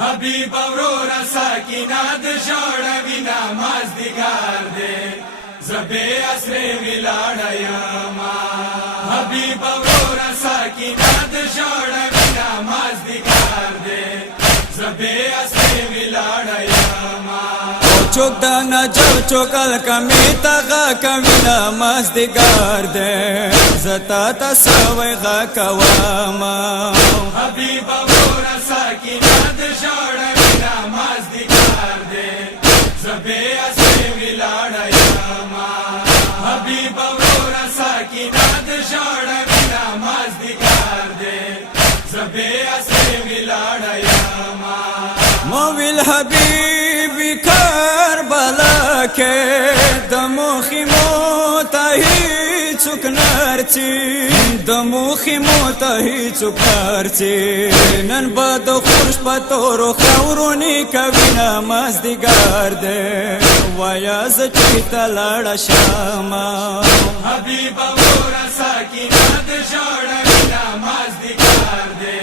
حبیب اورورا ساکینا د جوړوینا مازدیګار دې زبې اسره ویلاړیما حبیب اورورا ساکینا د جوړوینا مازدیګار دې زبې اسره ویلاړیما چوک دا نجو چوکل کمی تغا کمینا مازدیګار دې زتا تسوي غا کواما حبیب اورورا ساکینا د جوړوینا مازدیګار دې زبې اسره ویلاړیما حبیب اورورا ساکینا د جوړوینا مازدیګار دې زبې اسره ویلاړیما مویل حبیبی کربلا کې د موخی موتهی څوک نرچی د موخی موتهی څوک نرچی نن بد خورش پتور خورونی کوینا مازدیګار دې وایا ز چیتا لاړ شاما حبیب اورورا ساکینا د جوړوینا مازدیګار دې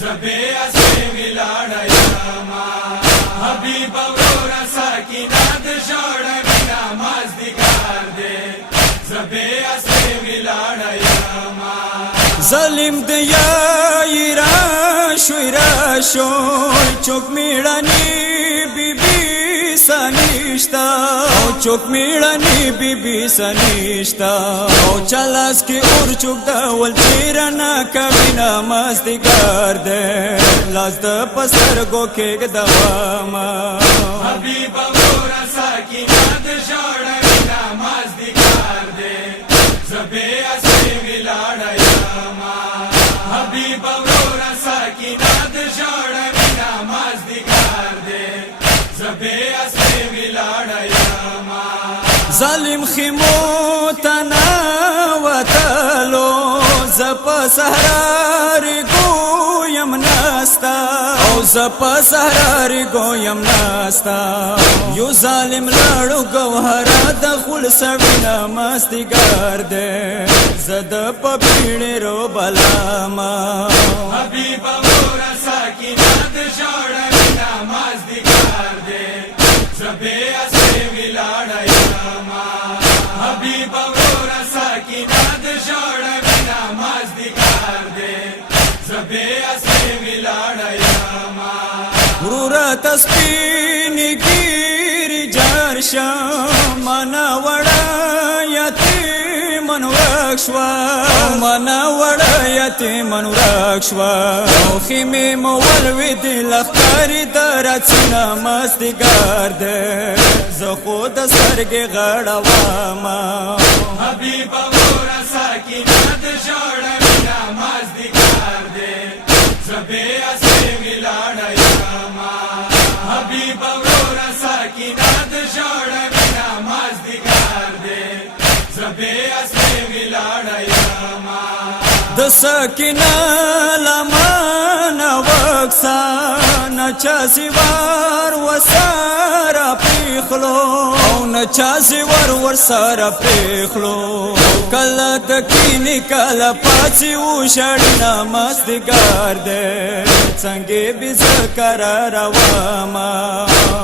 زبې اسره ویلاړیما حبیب اورورا ساکینا د جوړوینا مازدیګار دې زبې اسره ویلاړیما ظالم دیا ایرا شو چوک میړانی بیبي سنشتا چوک میړانی بیبي سنشتا او چلاس کی اور چوک دا ول چیرنا کبینا مازدیګار دې لاس د پسر گو کې دواما حبیب اورورا ساکینا د جوړوینا مازدیګار دې زبې اسره ویلاړیما حبیب اورورا ساکینا د جوړوینا مازدیګار دې زبې اسره ویلاړیما ظالم خیمو تنا وتلو زپ سهراری گویم ناستا او زپ سهراری گویم ناستا یو ظالم لاړو گوهرا د خل سوینا مازدیګار دې زد په پیړې رو بلاما حبیب اورورا ساکینا د جوړوینا مازدیګار دې زبې اسره ویلاړیما حبیب اورورا ساکینا د جوړوینا مازدیګار دې زبې اسره ویلاړیما ورورا تسپینی گیری جارشا منا وڑا یتیمن ورکشوا منا وڑا یتیمن ورکشوا خیمی مولوی دی لخکاری درچنا مازدیګار دې زه خود سرګې غړواما حبیب اورورا ساکینا د جوړوینا مازدیګار دې زبې اسره ویلاړیما حبیب اورورا ساکینا د جوړوینا مازدیګار دې زبې اسره ویلاړیما د سکینه لمانه وکسان چا سیوار وساره پیخلو نچا سیوار ورساره پیخلو کله تکینی کله پاسی وشړنا مازدیګار دې څنګه به ذکر رواما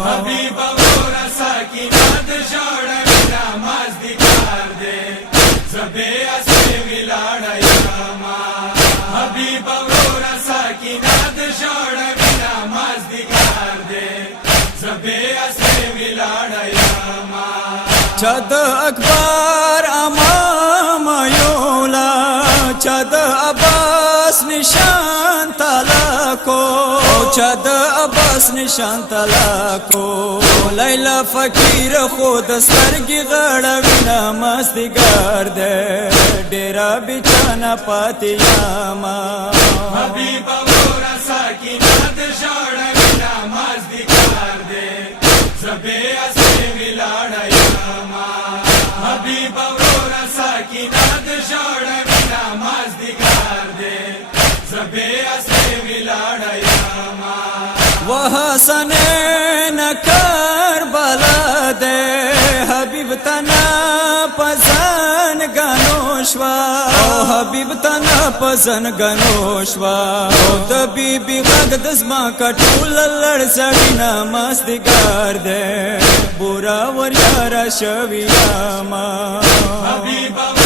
حبیب اورورا ساکینا د جوړوینا مازدیګار دې زبې اسره ویلاړیما حبیب اورورا ساکینا د جوړوینا مازدیګار دې زبې اسره ویلاړیما چا د اکبر امام یولا چا د عباس نشان تلاکو چا د عباس نشان تلاکو لیلا فقیر خود سترګي غړوینا مازدیګار دې ډیرا بچانا پاتیاما حبیب اورورا ساکینا د جوړوینا مازدیګار دې زبې اسره ویلاړیما حبیب اورورا ساکینا د جوړوینا مازدیګار دې زبې اسره ویلاړیما وحسن کربلا دے حبیب تنا پزان گانو شوا حبیب تنا پزن گنوشوا د بی بی غږ د زما کټول لړ سړی ناماستګار دے بورا وریا را شوی ما حبیبا